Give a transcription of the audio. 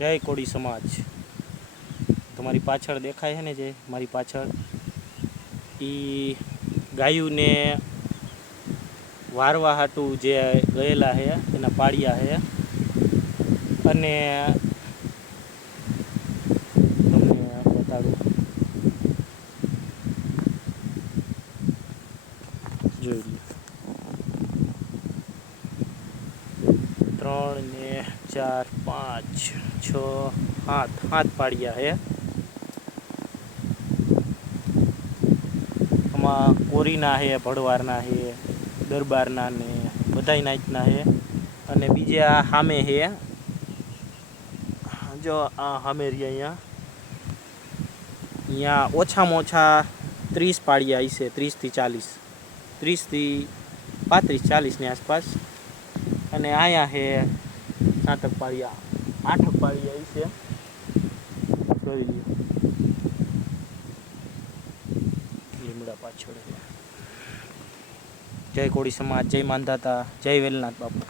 જય કોળી સમાજ। તમારી પાછળ દેખાય છે ને જે મારી પાછળ એ ગાયુંને વારવા હાટું જે ગયેલા છે એના પાળિયા છે। અને તમને બતાડું, જોઈ લો 3 ને 4 5 6 7 પાળિયા છે। આમાં કોરીના છે, ભડવારના છે, દરબારના ને બધાય નાચના છે। અને બીજા સામે છે, જો આ સામે રહ્યા અહીંયા ઓછામાં ઓછા 30 પાળિયા હશે, 30 થી 40, 30 થી 35 40 ની આસપાસ। અને અહીંયા છે 7 પાળિયા, 8 પાળિયા હશે, જોઈ લો લીમડા પાછળ। જય કોળી સમાજ, જય માંધાતા, જય વેલનાથ બાપુ।